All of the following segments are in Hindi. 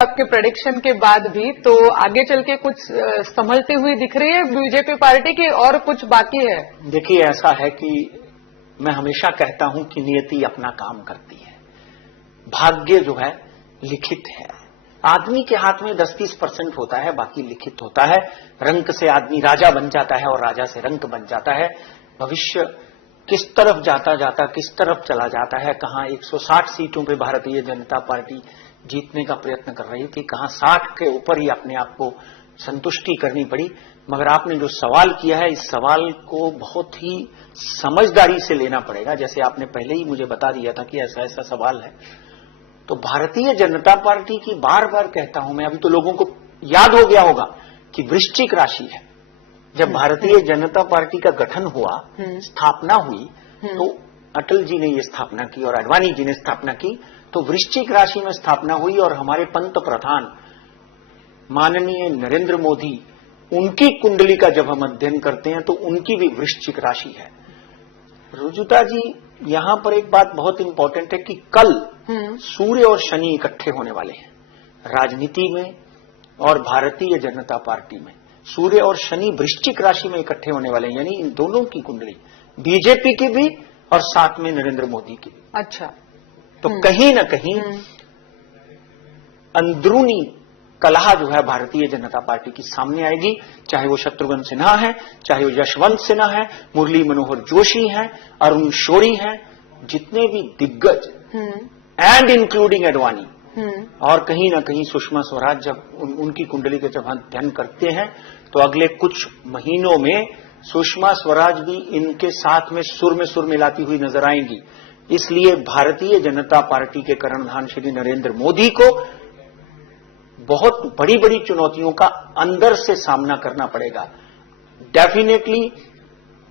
आपके प्रेडिक्शन के बाद भी, तो आगे चल के कुछ संभलती हुई दिख रही है बीजेपी पार्टी की और कुछ बाकी है? देखिए, ऐसा है कि मैं हमेशा कहता हूं कि नियति अपना काम करती है। भाग्य जो है लिखित है। आदमी के हाथ में 10-20% होता है, बाकी लिखित होता है। रंक से आदमी राजा बन जाता है और राजा से रंक बन जाता है। भविष्य किस तरफ जाता जाता किस तरफ चला जाता है, कहां 160 सीटों पे भारतीय जनता पार्टी जीतने का प्रयत्न कर रही थी, कहां 60 के ऊपर ही अपने आप को संतुष्टि करनी पड़ी। मगर आपने जो सवाल किया है, इस सवाल को बहुत ही समझदारी से लेना पड़ेगा। जैसे आपने पहले ही मुझे बता दिया था कि ऐसा ऐसा सवाल है, तो भारतीय जनता पार्टी की बार बार कहता हूं मैं, अभी तो लोगों को याद हो गया होगा कि वृश्चिक राशि है। जब भारतीय जनता पार्टी का गठन हुआ, स्थापना हुई, तो अटल जी ने ये स्थापना की और आडवाणी जी ने स्थापना की, तो वृश्चिक राशि में स्थापना हुई। और हमारे पंत प्रधान माननीय नरेंद्र मोदी, उनकी कुंडली का जब हम अध्ययन करते हैं तो उनकी भी वृश्चिक राशि है। रुजुता जी, यहां पर एक बात बहुत इंपॉर्टेंट है कि कल सूर्य और शनि इकट्ठे होने वाले हैं राजनीति में और भारतीय जनता पार्टी में। सूर्य और शनि वृश्चिक राशि में इकट्ठे होने वाले हैं, यानी इन दोनों की कुंडली, बीजेपी की भी और साथ में नरेंद्र मोदी की भी। अच्छा, तो कहीं न कहीं अंदरूनी कलह जो है भारतीय जनता पार्टी की सामने आएगी। चाहे वो शत्रुघ्न सिन्हा है, चाहे वो यशवंत सिन्हा है, मुरली मनोहर जोशी है, अरुण शौरी है, जितने भी दिग्गज एंड इंक्लूडिंग आडवाणी और कहीं ना कहीं सुषमा स्वराज, जब उनकी कुंडली के जब हम अध्ययन करते हैं तो अगले कुछ महीनों में सुषमा स्वराज भी इनके साथ में सुर मिलाती हुई नजर आएंगी। इसलिए भारतीय जनता पार्टी के कर्णधार श्री नरेंद्र मोदी को बहुत बड़ी बड़ी चुनौतियों का अंदर से सामना करना पड़ेगा। डेफिनेटली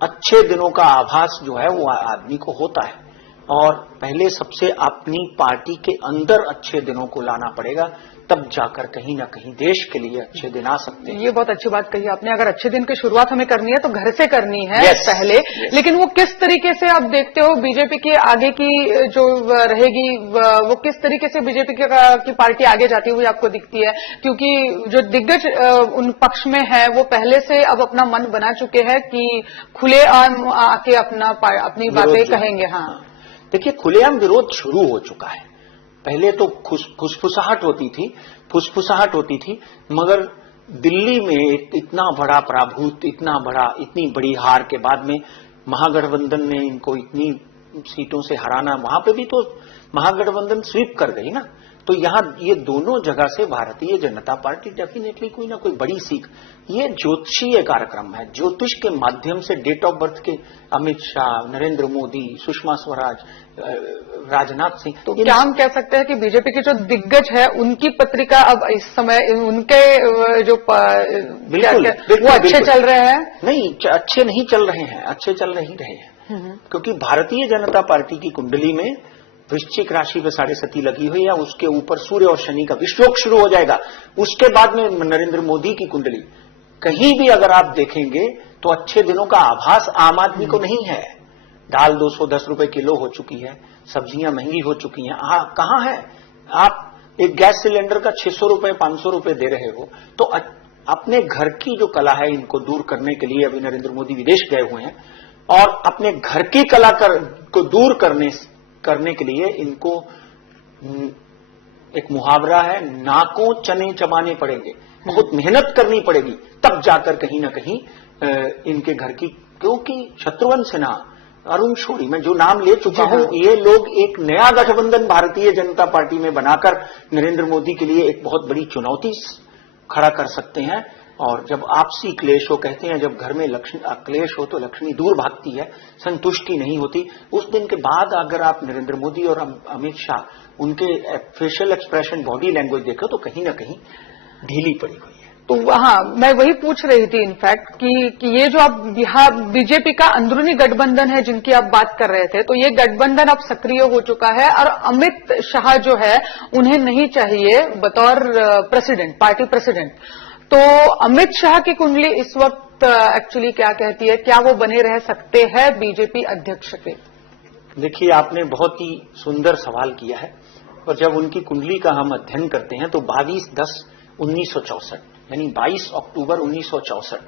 अच्छे दिनों का आभास जो है वो आदमी को होता है, और पहले सबसे अपनी पार्टी के अंदर अच्छे दिनों को लाना पड़ेगा, तब जाकर कहीं ना कहीं देश के लिए अच्छे दिन आ सकते हैं। ये बहुत अच्छी बात कही आपने। अगर अच्छे दिन की शुरुआत हमें करनी है तो घर से करनी है पहले। लेकिन वो किस तरीके से आप देखते हो बीजेपी की आगे की जो रहेगी, वो किस तरीके से बीजेपी की पार्टी आगे जाती हुई आपको दिखती है? क्योंकि जो दिग्गज उन पक्ष में है वो पहले से अब अपना मन बना चुके हैं कि खुलेआम आके अपनी बातें कहेंगे। हाँ, देखिए, खुलेआम विरोध शुरू हो चुका है। पहले तो फुसफुसाहट होती थी, मगर दिल्ली में इतना बड़ा पराभूत, इतनी बड़ी हार के बाद में महागठबंधन ने इनको इतनी सीटों से हराना, वहां पे भी तो महागठबंधन स्वीप कर गई ना। तो यहां ये दोनों जगह से भारतीय जनता पार्टी डेफिनेटली कोई ना कोई बड़ी सीख। ये ज्योतिषीय कार्यक्रम है। ज्योतिष के माध्यम से डेट ऑफ बर्थ के अमित शाह, नरेंद्र मोदी, सुषमा स्वराज, राजनाथ सिंह, तो क्या हम कह सकते हैं कि बीजेपी के जो दिग्गज है उनकी पत्रिका अब इस समय उनके जो वो अच्छे चल रहे हैं? नहीं, अच्छे नहीं चल रहे हैं, अच्छे चल नहीं रहे हैं, क्योंकि भारतीय जनता पार्टी की कुंडली में वृश्चिक राशि पे 7.5 लगी हुई है। उसके ऊपर सूर्य और शनि का विषयोग शुरू हो जाएगा। उसके बाद में नरेंद्र मोदी की कुंडली, कहीं भी अगर आप देखेंगे तो अच्छे दिनों का आभास आम आदमी को नहीं है। दाल 210 रुपए किलो हो चुकी है, सब्जियां महंगी हो चुकी हैं। कहां है? आप एक गैस सिलेंडर का 600 रुपए 500 रुपए दे रहे हो। तो अपने घर की जो कला है, इनको दूर करने के लिए अभी नरेंद्र मोदी विदेश गए हुए हैं, और अपने घर की कला को दूर करने के लिए इनको एक मुहावरा है, नाकों चने चबाने पड़ेंगे, बहुत मेहनत करनी पड़ेगी, तब जाकर कहीं ना कहीं इनके घर की, क्योंकि शत्रुघ्न सिन्हा, अरुण शौरी, मैं जो नाम ले चुका हूं, ये लोग एक नया गठबंधन भारतीय जनता पार्टी में बनाकर नरेंद्र मोदी के लिए एक बहुत बड़ी चुनौती खड़ा कर सकते हैं। और जब आपसी क्लेश हो, कहते हैं जब घर में क्लेश हो तो लक्ष्मी दूर भागती है, संतुष्टि नहीं होती। उस दिन के बाद अगर आप नरेंद्र मोदी और अमित शाह उनके फेशियल एक्सप्रेशन, बॉडी लैंग्वेज देखो तो कहीं ना कहीं ढीली पड़ी हुई है। तो वहां मैं वही पूछ रही थी इनफैक्ट कि ये जो आप बिहार बीजेपी का अंदरूनी गठबंधन है जिनकी आप बात कर रहे थे, तो ये गठबंधन अब सक्रिय हो चुका है और अमित शाह जो है उन्हें नहीं चाहिए बतौर प्रेसिडेंट, पार्टी प्रेसिडेंट। तो अमित शाह की कुंडली इस वक्त एक्चुअली क्या कहती है? क्या वो बने रह सकते हैं बीजेपी अध्यक्ष के? देखिए, आपने बहुत ही सुंदर सवाल किया है। और जब उनकी कुंडली का हम अध्ययन करते हैं तो 22/10/1964 यानी 22 अक्टूबर 1964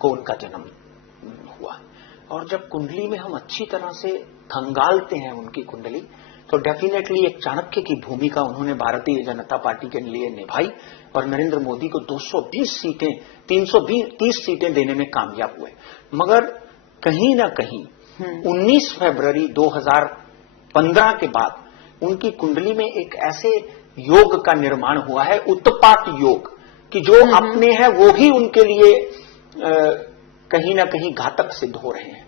को उनका जन्म हुआ। और जब कुंडली में हम अच्छी तरह से खंगालते हैं उनकी कुंडली, तो डेफिनेटली एक चाणक्य की भूमिका उन्होंने भारतीय जनता पार्टी के लिए निभाई और नरेंद्र मोदी को 220 सीटें 330 सीटें देने में कामयाब हुए। मगर कहीं ना कहीं 19 फरवरी 2015 के बाद उनकी कुंडली में एक ऐसे योग का निर्माण हुआ है, उत्पात योग, कि जो अपने हैं वो ही उनके लिए कहीं ना कहीं घातक सिद्ध हो रहे हैं।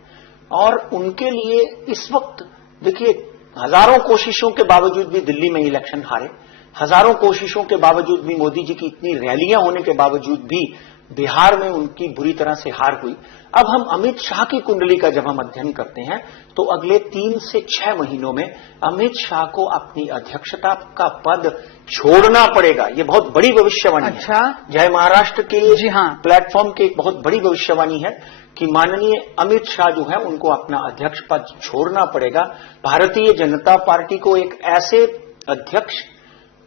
और उनके लिए इस वक्त देखिए, हजारों कोशिशों के बावजूद भी दिल्ली में इलेक्शन हारे, हजारों कोशिशों के बावजूद भी मोदी जी की इतनी रैलियां होने के बावजूद भी बिहार में उनकी बुरी तरह से हार हुई। अब हम अमित शाह की कुंडली का जब हम अध्ययन करते हैं तो अगले 3 से 6 महीनों में अमित शाह को अपनी अध्यक्षता का पद छोड़ना पड़ेगा। ये बहुत बड़ी भविष्यवाणी अच्छा। है। जय महाराष्ट्र के जी हाँ। प्लेटफॉर्म की एक बहुत बड़ी भविष्यवाणी है कि माननीय अमित शाह जो है उनको अपना अध्यक्ष पद छोड़ना पड़ेगा। भारतीय जनता पार्टी को एक ऐसे अध्यक्ष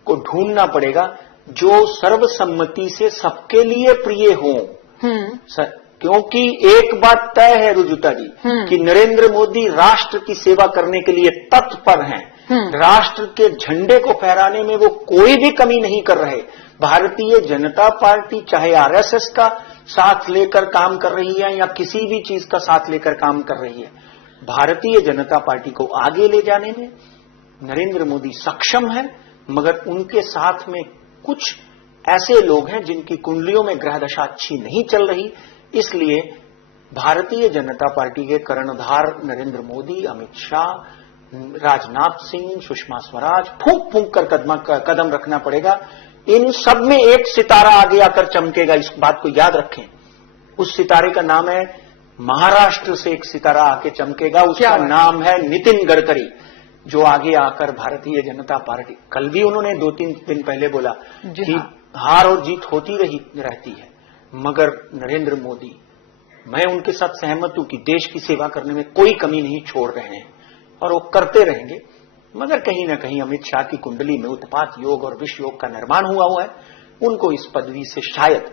को ढूंढना पड़ेगा जो सर्वसम्मति से सबके लिए प्रिय हो। क्योंकि एक बात तय है रुजुता जी कि नरेंद्र मोदी राष्ट्र की सेवा करने के लिए तत्पर हैं। राष्ट्र के झंडे को फहराने में वो कोई भी कमी नहीं कर रहे। भारतीय जनता पार्टी चाहे आरएसएस का साथ लेकर काम कर रही है या किसी भी चीज का साथ लेकर काम कर रही है, भारतीय जनता पार्टी को आगे ले जाने में नरेंद्र मोदी सक्षम है। मगर उनके साथ में कुछ ऐसे लोग हैं जिनकी कुंडलियों में ग्रह दशा अच्छी नहीं चल रही। इसलिए भारतीय जनता पार्टी के कर्णधार नरेंद्र मोदी, अमित शाह, राजनाथ सिंह, सुषमा स्वराज फूंक फूंक कर कदम रखना पड़ेगा। इन सब में एक सितारा आगे आकर चमकेगा, इस बात को याद रखें। उस सितारे का नाम है, महाराष्ट्र से एक सितारा आके चमकेगा, उसका नाम है नितिन गडकरी, जो आगे आकर भारतीय जनता पार्टी, कल भी उन्होंने 2-3 दिन पहले बोला कि हार और जीत होती रहती है, मगर नरेंद्र मोदी, मैं उनके साथ सहमत हूं कि देश की सेवा करने में कोई कमी नहीं छोड़ रहे हैं और वो करते रहेंगे। मगर कहीं ना कहीं अमित शाह की कुंडली में उत्पात योग और विष योग का निर्माण हुआ है। उनको इस पदवी से शायद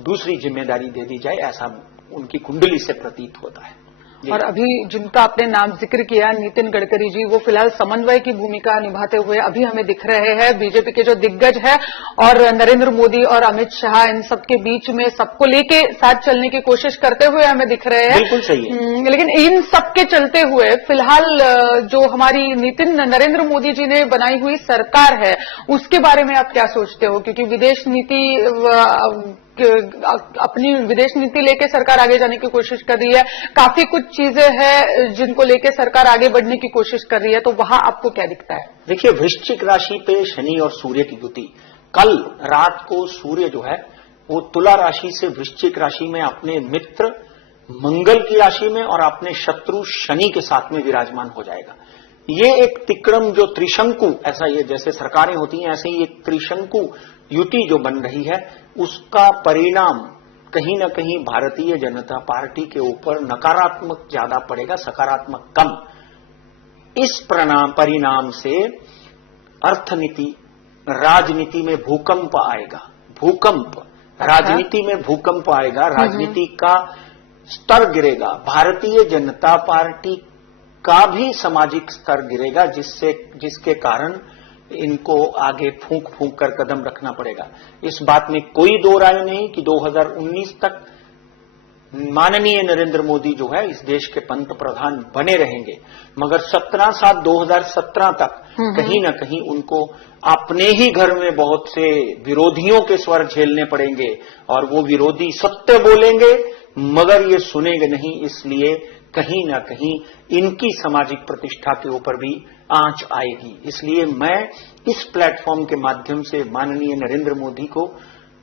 दूसरी जिम्मेदारी दे दी जाए, ऐसा उनकी कुंडली से प्रतीत होता है। और अभी जिनका आपने नाम जिक्र किया, नितिन गडकरी जी, वो फिलहाल समन्वय की भूमिका निभाते हुए अभी हमें दिख रहे हैं। बीजेपी के जो दिग्गज है और नरेंद्र मोदी और अमित शाह, इन सबके बीच में सबको लेके साथ चलने की कोशिश करते हुए हमें दिख रहे हैं। बिल्कुल सही है। लेकिन इन सबके चलते हुए फिलहाल जो हमारी नरेंद्र मोदी जी ने बनाई हुई सरकार है, उसके बारे में आप क्या सोचते हो? क्योंकि विदेश नीति, अपनी विदेश नीति लेके सरकार आगे जाने की कोशिश कर रही है, काफी कुछ चीजें हैं जिनको लेके सरकार आगे बढ़ने की कोशिश कर रही है, तो वहां आपको क्या दिखता है? देखिए, वृश्चिक राशि पे शनि और सूर्य की युति, कल रात को सूर्य जो है वो तुला राशि से वृश्चिक राशि में अपने मित्र मंगल की राशि में और अपने शत्रु शनि के साथ में विराजमान हो जाएगा। ये एक तिक्रम जो त्रिशंकु, ऐसा ये जैसे सरकारें होती हैं ऐसे ही एक त्रिशंकु युति जो बन रही है, उसका परिणाम कहीं ना कहीं भारतीय जनता पार्टी के ऊपर नकारात्मक ज्यादा पड़ेगा, सकारात्मक कम। इस परिणाम से अर्थनीति, राजनीति में भूकंप आएगा। भूकंप, राजनीति में भूकंप आएगा, राजनीति का स्तर गिरेगा, भारतीय जनता पार्टी का भी सामाजिक स्तर गिरेगा, जिसके कारण इनको आगे फूंक फूंक कर कदम रखना पड़ेगा। इस बात में कोई दो राय नहीं कि 2019 तक माननीय नरेंद्र मोदी जो है इस देश के पंत प्रधान बने रहेंगे, मगर 17/7/2017 तक कहीं ना कहीं उनको अपने ही घर में बहुत से विरोधियों के स्वर झेलने पड़ेंगे और वो विरोधी सत्य बोलेंगे मगर ये सुनेंगे नहीं। इसलिए कहीं ना कहीं इनकी सामाजिक प्रतिष्ठा के ऊपर भी आंच आएगी। इसलिए मैं इस प्लेटफॉर्म के माध्यम से माननीय नरेंद्र मोदी को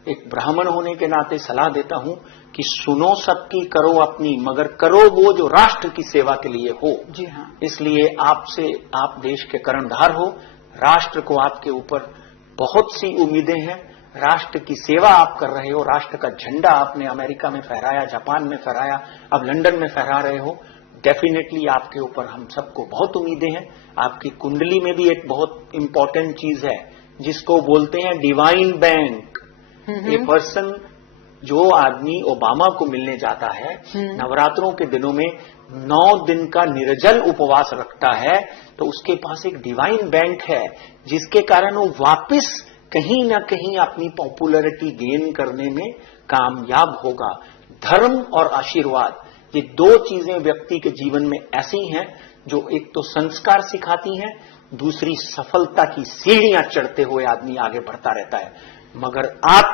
एक ब्राह्मण होने के नाते सलाह देता हूं कि सुनो सबकी, करो अपनी, मगर करो वो जो राष्ट्र की सेवा के लिए हो। जी हाँ। इसलिए आपसे, आप देश के कर्णधार हो, राष्ट्र को आपके ऊपर बहुत सी उम्मीदें हैं, राष्ट्र की सेवा आप कर रहे हो, राष्ट्र का झंडा आपने अमेरिका में फहराया, जापान में फहराया, अब लंदन में फहरा रहे हो। डेफिनेटली आपके ऊपर हम सबको बहुत उम्मीदें हैं। आपकी कुंडली में भी एक बहुत इंपॉर्टेंट चीज है जिसको बोलते हैं डिवाइन बैंक। ए पर्सन, जो आदमी ओबामा को मिलने जाता है नवरात्रों के दिनों में 9 दिन का निर्जल उपवास रखता है, तो उसके पास एक डिवाइन बैंक है जिसके कारण वो वापस कहीं ना कहीं अपनी पॉपुलैरिटी गेन करने में कामयाब होगा। धर्म और आशीर्वाद, ये 2 चीजें व्यक्ति के जीवन में ऐसी हैं जो एक तो संस्कार सिखाती हैं, दूसरी सफलता की सीढ़ियां चढ़ते हुए आदमी आगे बढ़ता रहता है। मगर आप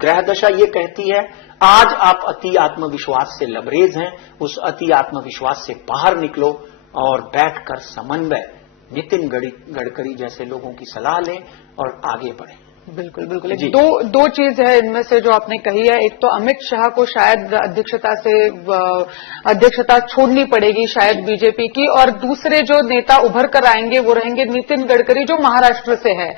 ग्रह दशा ये कहती है आज आप अति आत्मविश्वास से लबरेज हैं, उस अति आत्मविश्वास से बाहर निकलो और बैठकर समन्वय नितिन गडकरी जैसे लोगों की सलाह लें और आगे बढ़ें। बिल्कुल बिल्कुल। दो चीज है इनमें से जो आपने कही है। एक तो अमित शाह को शायद अध्यक्षता छोड़नी पड़ेगी शायद बीजेपी की, और दूसरे जो नेता उभर कर आएंगे वो रहेंगे नितिन गडकरी जो महाराष्ट्र से है।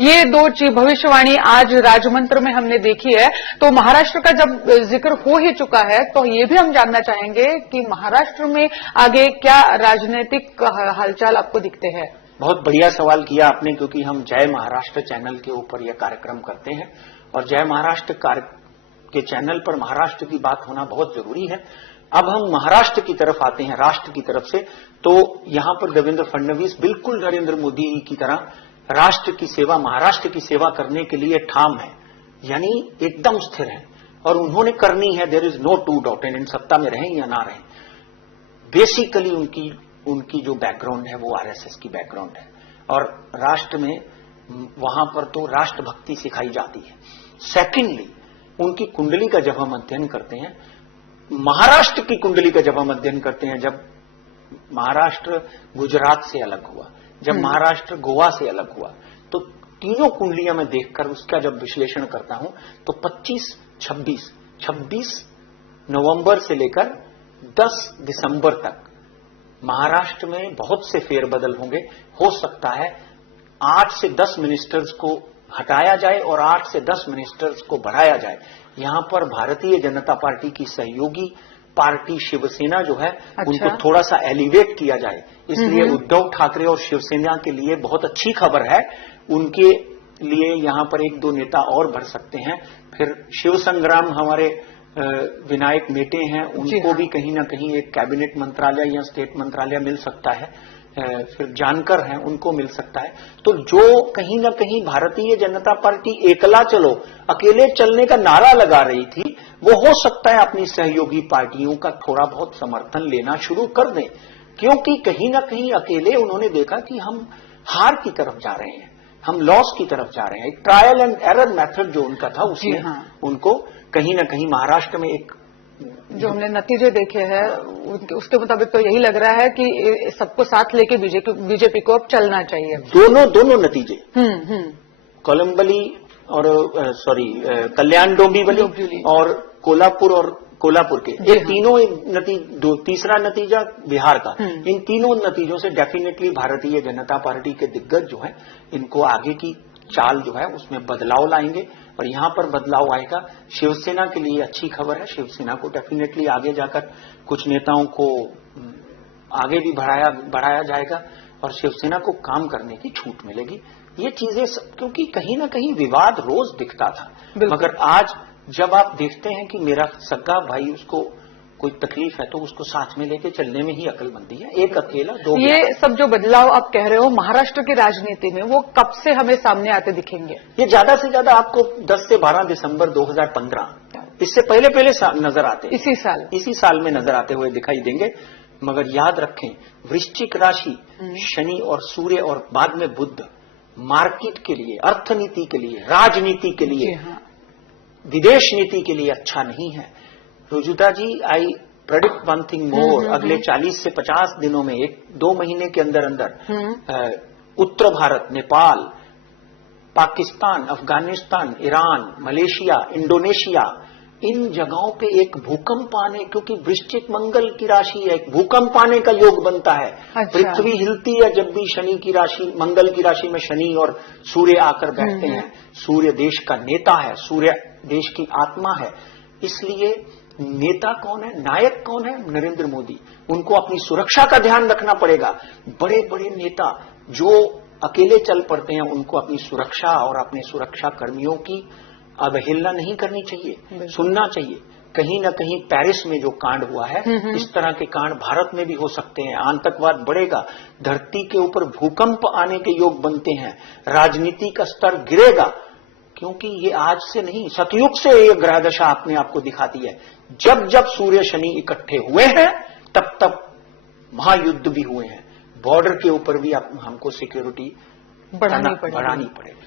ये 2 चीज भविष्यवाणी आज राजमंत्र में हमने देखी है। तो महाराष्ट्र का जब जिक्र हो ही चुका है तो ये भी हम जानना चाहेंगे कि महाराष्ट्र में आगे क्या राजनीतिक हालचाल आपको दिखते हैं। बहुत बढ़िया सवाल किया आपने, क्योंकि हम जय महाराष्ट्र चैनल के ऊपर यह कार्यक्रम करते हैं और जय महाराष्ट्र के चैनल पर महाराष्ट्र की बात होना बहुत जरूरी है। अब हम महाराष्ट्र की तरफ आते हैं, राष्ट्र की तरफ से। तो यहां पर देवेंद्र फडणवीस बिल्कुल नरेंद्र मोदी की तरह राष्ट्र की सेवा, महाराष्ट्र की सेवा करने के लिए ठाम है, यानी एकदम स्थिर है और उन्होंने करनी है। There is no to doubt, इन सत्ता में रहें या ना रहें। बेसिकली उनकी जो बैकग्राउंड है वो आरएसएस की बैकग्राउंड है और राष्ट्र में वहां पर तो राष्ट्रभक्ति सिखाई जाती है। सेकेंडली, उनकी कुंडली का जब हम अध्ययन करते हैं, महाराष्ट्र की कुंडली का जब हम अध्ययन करते हैं, जब महाराष्ट्र गुजरात से अलग हुआ, जब महाराष्ट्र गोवा से अलग हुआ, तो तीनों कुंडलियां में देखकर उसका जब विश्लेषण करता हूं तो 26 नवंबर से लेकर 10 दिसंबर तक महाराष्ट्र में बहुत से फेरबदल होंगे। हो सकता है 8 से 10 मिनिस्टर्स को हटाया जाए और 8 से 10 मिनिस्टर्स को बढ़ाया जाए। यहां पर भारतीय जनता पार्टी की सहयोगी पार्टी शिवसेना जो है उनको थोड़ा सा एलिवेट किया जाए, इसलिए उद्धव ठाकरे और शिवसेना के लिए बहुत अच्छी खबर है। उनके लिए यहां पर 1-2 नेता और बढ़ सकते हैं। फिर शिव संग्राम हमारे विनायक मेटे हैं, उनको भी कहीं ना कहीं एक कैबिनेट मंत्रालय या स्टेट मंत्रालय मिल सकता है। फिर जानकर हैं, उनको मिल सकता है। तो जो कहीं ना कहीं भारतीय जनता पार्टी एकला चलो, अकेले चलने का नारा लगा रही थी, वो हो सकता है अपनी सहयोगी पार्टियों का थोड़ा बहुत समर्थन लेना शुरू कर दें, क्योंकि कहीं ना कहीं अकेले उन्होंने देखा कि हम हार की तरफ जा रहे हैं, हम लॉस की तरफ जा रहे हैं। एक ट्रायल एंड एरर मेथड जो उनका था उसमें उनको कहीं ना कहीं महाराष्ट्र में एक जो हमने नतीजे देखे हैं उसके मुताबिक तो यही लग रहा है कि सबको साथ लेके बीजेपी को अब चलना चाहिए। दोनों नतीजे कोलंबली और कल्याण डोंबिवली और कोल्हापुर के ये तीनों तीसरा नतीजा बिहार का, इन तीनों नतीजों से डेफिनेटली भारतीय जनता पार्टी के दिग्गज जो है इनको आगे की चाल जो है उसमें बदलाव लाएंगे और यहां पर बदलाव आएगा। शिवसेना के लिए अच्छी खबर है, शिवसेना को डेफिनेटली आगे जाकर कुछ नेताओं को आगे भी बढ़ाया जाएगा और शिवसेना को काम करने की छूट मिलेगी। ये चीजें क्योंकि कहीं ना कहीं विवाद रोज दिखता था, मगर आज जब आप देखते हैं कि मेरा सगा भाई उसको कोई तकलीफ है तो उसको साथ में लेके चलने में ही अक्लमंदी है। एक अकेला दो, ये सब जो बदलाव आप कह रहे हो महाराष्ट्र की राजनीति में, वो कब से हमें सामने आते दिखेंगे? ये ज्यादा से ज्यादा आपको 10 से 12 दिसंबर 2015, इससे पहले नजर आते, इसी साल में नजर आते हुए दिखाई देंगे। मगर याद रखें, वृश्चिक राशि शनि और सूर्य और बाद में बुध मार्केट के लिए, अर्थनीति के लिए, राजनीति के लिए, विदेश नीति के लिए अच्छा नहीं है। रुजुता जी, आई प्रेडिक्ट वन थिंग मोर, अगले 40 से 50 दिनों में 1-2 महीने के अंदर उत्तर Bharat, Nepal, Pakistan, Afghanistan, Iran, Malaysia, Indonesia, इन जगहों पे एक भूकंप आने, क्योंकि वृश्चिक मंगल की राशि है, एक भूकंप आने का योग बनता है। पृथ्वी हिलती है जब भी शनि की राशि, मंगल की राशि में शनि और सूर्य आकर बैठते हैं। सूर्य देश का नेता है, सूर्य देश की आत्मा है, इसलिए नेता कौन है, नायक कौन है? नरेंद्र मोदी। उनको अपनी सुरक्षा का ध्यान रखना पड़ेगा। बड़े बड़े नेता जो अकेले चल पड़ते हैं, उनको अपनी सुरक्षा और अपने सुरक्षा कर्मियों की अवहेलना नहीं करनी चाहिए, सुनना चाहिए। कहीं ना कहीं पेरिस में जो कांड हुआ है, इस तरह के कांड भारत में भी हो सकते हैं। आतंकवाद बढ़ेगा, धरती के ऊपर भूकंप आने के योग बनते हैं, राजनीति का स्तर गिरेगा, क्योंकि ये आज से नहीं, सतयुग से ये ग्रह दशा अपने आप को दिखाती है। जब जब सूर्य शनि इकट्ठे हुए हैं, तब तब महायुद्ध भी हुए हैं। बॉर्डर के ऊपर भी हमको सिक्योरिटी बढ़ानी पड़ेगी।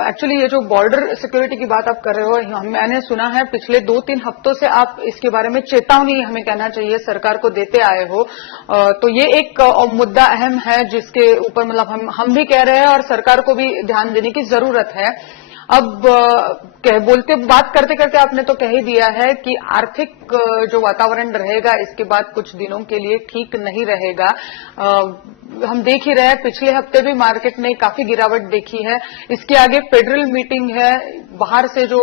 एक्चुअली ये जो बॉर्डर सिक्योरिटी की बात आप कर रहे हो, मैंने सुना है पिछले 2-3 हफ्तों से आप इसके बारे में चेतावनी, हमें कहना चाहिए, सरकार को देते आए हो। तो ये एक मुद्दा अहम है जिसके ऊपर मतलब हम भी कह रहे हैं और सरकार को भी ध्यान देने की जरूरत है। अब बात करते करते आपने तो कह ही दिया है कि आर्थिक जो वातावरण रहेगा इसके बाद कुछ दिनों के लिए ठीक नहीं रहेगा। हम देख ही रहे हैं, पिछले हफ्ते भी मार्केट ने काफी गिरावट देखी है। इसके आगे फेडरल मीटिंग है, बाहर से जो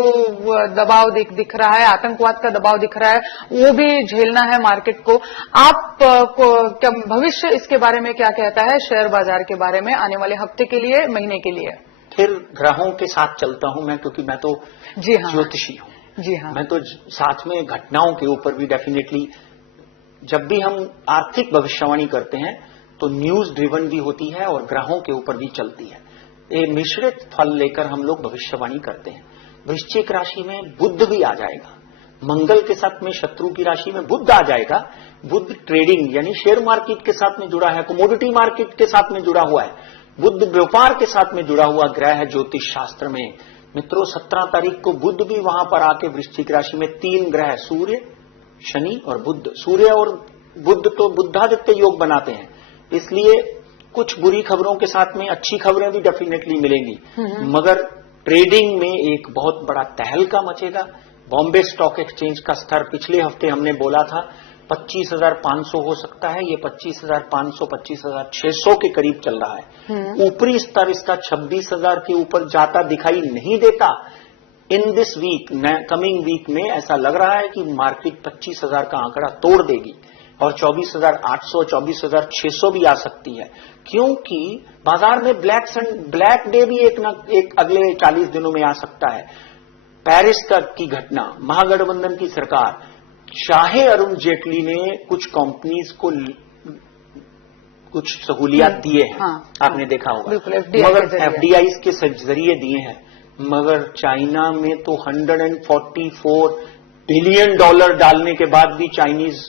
दबाव दिख रहा है, आतंकवाद का दबाव दिख रहा है, वो भी झेलना है मार्केट को। आप क्या भविष्य इसके बारे में क्या कहता है, शेयर बाजार के बारे में, आने वाले हफ्ते के लिए, महीने के लिए? फिर ग्रहों के साथ चलता हूं मैं, क्योंकि मैं तो जी हाँ, ज्योतिषी हूं। जी हाँ, मैं तो साथ में घटनाओं के ऊपर भी डेफिनेटली, जब भी हम आर्थिक भविष्यवाणी करते हैं तो न्यूज ड्रिवन भी होती है और ग्रहों के ऊपर भी चलती है। ये मिश्रित फल लेकर हम लोग भविष्यवाणी करते हैं। वृश्चिक राशि में बुध भी आ जाएगा, मंगल के साथ में शत्रु की राशि में बुध आ जाएगा। बुध ट्रेडिंग यानी शेयर मार्केट के साथ में जुड़ा है, कमोडिटी मार्केट के साथ में जुड़ा हुआ है। बुध व्यापार के साथ में जुड़ा हुआ ग्रह है ज्योतिष शास्त्र में। मित्रों, 17 तारीख को बुध भी वहां पर आके वृश्चिक राशि में 3 ग्रह, सूर्य, शनि और बुध। सूर्य और बुध तो बुद्धादित्य योग बनाते हैं, इसलिए कुछ बुरी खबरों के साथ में अच्छी खबरें भी डेफिनेटली मिलेंगी। मगर ट्रेडिंग में एक बहुत बड़ा तहलका मचेगा। बॉम्बे स्टॉक एक्सचेंज का स्तर पिछले हफ्ते हमने बोला था 25,500 हो सकता है, ये 25,500, 25,600 के करीब चल रहा है। ऊपरी स्तर इसका 26,000 के ऊपर जाता दिखाई नहीं देता। In this week, coming week में ऐसा लग रहा है कि मार्केट 25,000 का आंकड़ा तोड़ देगी और 24,800, 24,600 भी आ सकती है, क्योंकि बाजार में ब्लैक डे भी एक अगले 40 दिनों में आ सकता है। पेरिस तक की घटना, महागठबंधन की सरकार, चाहे अरुण जेटली ने कुछ कंपनीज को कुछ सहूलियत दिए हैं, आपने देखा होगा, मगर एफडीआई के जरिए दिए हैं, मगर चाइना में तो $144 बिलियन डालने के बाद भी चाइनीज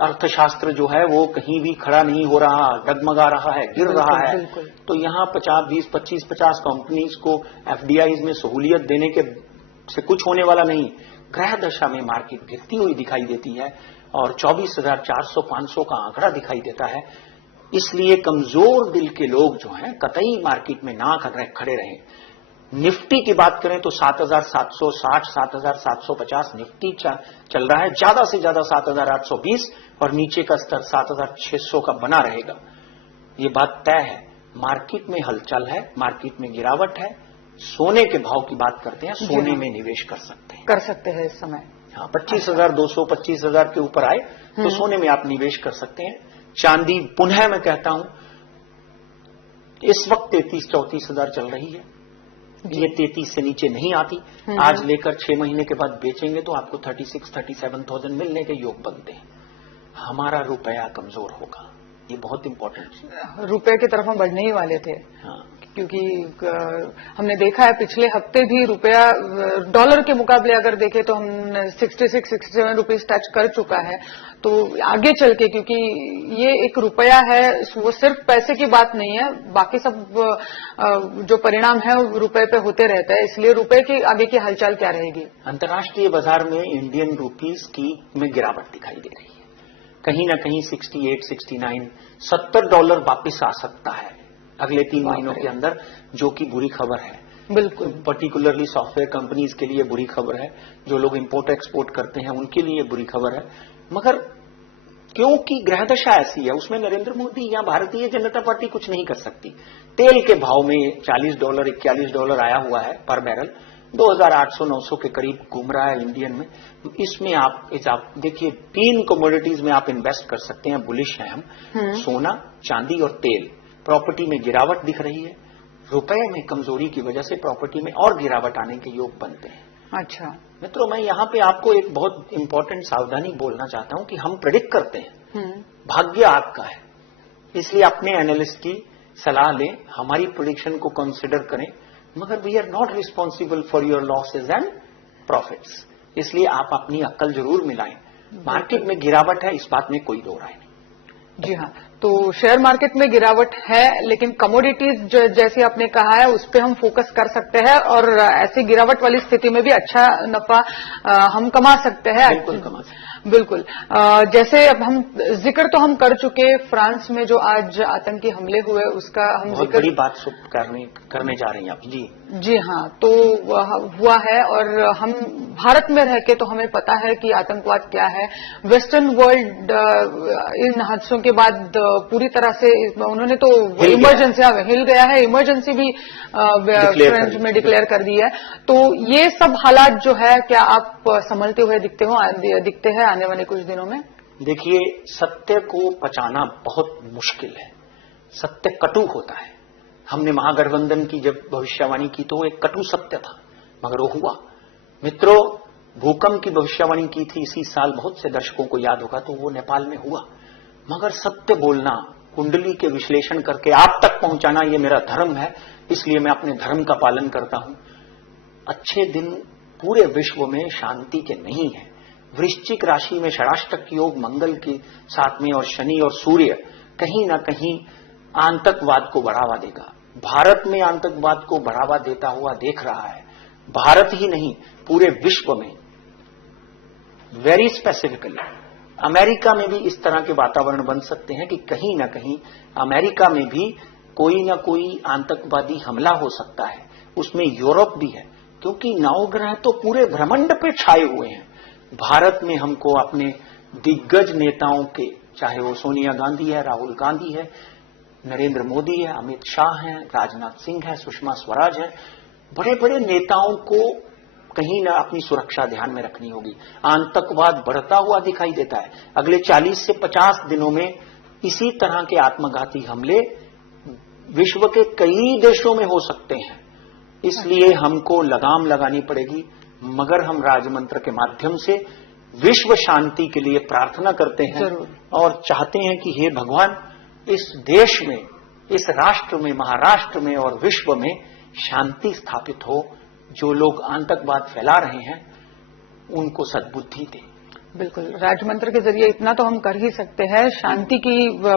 अर्थशास्त्र जो है वो कहीं भी खड़ा नहीं हो रहा, डगमगा रहा है, गिर रहा है। तो यहां 50 कंपनीज को एफडीआई में सहूलियत देने के से कुछ होने वाला नहीं। ग्रह दशा में मार्केट गिरती हुई दिखाई देती है और 24,400-500 का आंकड़ा दिखाई देता है। इसलिए कमजोर दिल के लोग जो हैं कतई मार्केट में ना खड़े रहें। निफ्टी की बात करें तो 7,760, 7,750 निफ्टी चल रहा है, ज्यादा से ज्यादा 7,820 और नीचे का स्तर 7,600 का बना रहेगा। ये बात तय है। मार्केट में हलचल है, मार्केट में गिरावट है। सोने के भाव की बात करते हैं, सोने में निवेश कर सकते हैं इस समय। हाँ, 25,200, 25,000 के ऊपर आए तो सोने में आप निवेश कर सकते हैं। चांदी पुनः मैं कहता हूं इस वक्त 33-34,000 चल रही है, ये 33 से नीचे नहीं आती। आज लेकर 6 महीने के बाद बेचेंगे तो आपको 36,000-37,000 मिलने के योग बनते हैं। हमारा रुपया कमजोर होगा, ये बहुत इंपॉर्टेंट। रुपए की तरफ हम बढ़ने ही वाले थे। हाँ, क्योंकि हमने देखा है पिछले हफ्ते भी रुपया डॉलर के मुकाबले अगर देखें तो हम 66-67 रुपीज टच कर चुका है। तो आगे चल के, क्योंकि ये एक रुपया है, वो सिर्फ पैसे की बात नहीं है, बाकी सब जो परिणाम है रुपए पे होते रहता है, इसलिए रुपए की आगे की हलचल क्या रहेगी? अंतर्राष्ट्रीय बाजार में इंडियन रुपीज की में गिरावट दिखाई दे रही है। कहीं ना कहीं 68, 69, $70 वापिस आ सकता है अगले 3 महीनों के अंदर, जो कि बुरी खबर है। बिल्कुल, पर्टिकुलरली सॉफ्टवेयर कंपनीज के लिए बुरी खबर है, जो लोग इंपोर्ट एक्सपोर्ट करते हैं उनके लिए बुरी खबर है। मगर क्योंकि ग्रह दशा ऐसी है, उसमें नरेंद्र मोदी या भारतीय जनता पार्टी कुछ नहीं कर सकती। तेल के भाव में $40, $41 आया हुआ है पर बैरल, 2800-900 के करीब घूम रहा है इंडियन में। इसमें आप देखिए 3 कमोडिटीज में आप इन्वेस्ट कर सकते हैं, बुलिश हैं हम। सोना, चांदी और तेल। प्रॉपर्टी में गिरावट दिख रही है, रुपए में कमजोरी की वजह से प्रॉपर्टी में और गिरावट आने के योग बनते हैं। अच्छा मित्रों, मैं यहाँ पे आपको एक बहुत इंपॉर्टेंट सावधानी बोलना चाहता हूं कि हम प्रेडिक्ट करते हैं, भाग्य आपका है, इसलिए अपने एनालिस्ट की सलाह लें, हमारी प्रेडिक्शन को कंसिडर करें, मगर we are not responsible for your losses and profits. इसलिए आप अपनी अक्ल जरूर मिलाएं। मार्केट में गिरावट है, इस बात में कोई दो राय नहीं। जी हाँ, तो शेयर मार्केट में गिरावट है, लेकिन कमोडिटीज जैसे आपने कहा है उस पर हम फोकस कर सकते हैं और ऐसी गिरावट वाली स्थिति में भी अच्छा नफा हम कमा सकते हैं। बिल्कुल कमा सकते हैं। बिल्कुल। जैसे अब हम जिक्र तो हम कर चुके, फ्रांस में जो आज आतंकी हमले हुए उसका हम बहुत बड़ी बात करने जा रही हैं आप। जी हाँ, तो हुआ है और हम भारत में रह के तो हमें पता है कि आतंकवाद क्या है। वेस्टर्न वर्ल्ड इन हादसों के बाद पूरी तरह से उन्होंने तो इमरजेंसी हिल गया है, इमरजेंसी भी फ्रेंच में डिक्लेयर कर दी है। तो ये सब हालात जो है, क्या आप संभलते हुए दिखते हैं आने वाले कुछ दिनों में? देखिए, सत्य को पचाना बहुत मुश्किल है। सत्य कटु होता है। हमने महागठबंधन की जब भविष्यवाणी की तो वो एक कटु सत्य था, मगर वो हुआ। मित्रों, भूकंप की भविष्यवाणी की थी इसी साल, बहुत से दर्शकों को याद होगा, तो वो नेपाल में हुआ। मगर सत्य बोलना, कुंडली के विश्लेषण करके आप तक पहुंचाना, ये मेरा धर्म है, इसलिए मैं अपने धर्म का पालन करता हूं। अच्छे दिन पूरे विश्व में शांति के नहीं है। वृश्चिक राशि में षडाष्टक योग मंगल के साथ में और शनि और सूर्य कहीं ना कहीं आतंकवाद को बढ़ावा देगा। भारत में आतंकवाद को बढ़ावा देता हुआ देख रहा है। भारत ही नहीं, पूरे विश्व में। वेरी स्पेसिफिकली अमेरिका में भी इस तरह के वातावरण बन सकते हैं कि कहीं ना कहीं अमेरिका में भी कोई ना कोई आतंकवादी हमला हो सकता है। उसमें यूरोप भी है, क्योंकि नवग्रह तो पूरे ब्रह्मांड पे छाए हुए हैं। भारत में हमको अपने दिग्गज नेताओं के, चाहे वो सोनिया गांधी है, राहुल गांधी है, नरेंद्र मोदी है, अमित शाह है, राजनाथ सिंह है, सुषमा स्वराज है, बड़े बड़े नेताओं को कहीं ना अपनी सुरक्षा ध्यान में रखनी होगी। आतंकवाद बढ़ता हुआ दिखाई देता है। अगले 40 से 50 दिनों में इसी तरह के आत्मघाती हमले विश्व के कई देशों में हो सकते हैं। इसलिए हमको लगाम लगानी पड़ेगी। मगर हम राजमंत्र के माध्यम से विश्व शांति के लिए प्रार्थना करते हैं और चाहते हैं कि हे भगवान, इस देश में, इस राष्ट्र में, महाराष्ट्र में और विश्व में शांति स्थापित हो। जो लोग आतंकवाद फैला रहे हैं उनको सद्बुद्धि दे। बिल्कुल, राजमंत्र के जरिए इतना तो हम कर ही सकते हैं, शांति की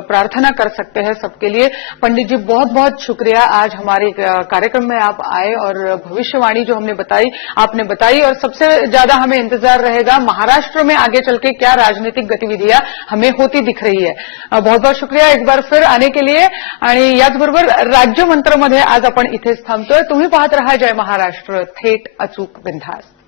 प्रार्थना कर सकते हैं सबके लिए। पंडित जी, बहुत बहुत शुक्रिया, आज हमारे कार्यक्रम में आप आए और भविष्यवाणी जो हमने बताई आपने बताई। और सबसे ज्यादा हमें इंतजार रहेगा महाराष्ट्र में आगे चल के क्या राजनीतिक गतिविधियां हमें होती दिख रही है। बहुत बहुत शुक्रिया एक बार फिर आने के लिए। आणि याचबरोबर राज्यमंत्रमध्ये आज आपण इथेच थांबतोय। तुम्ही पाहत रहा जय महाराष्ट्र, थेट अचूक बिनधास्त।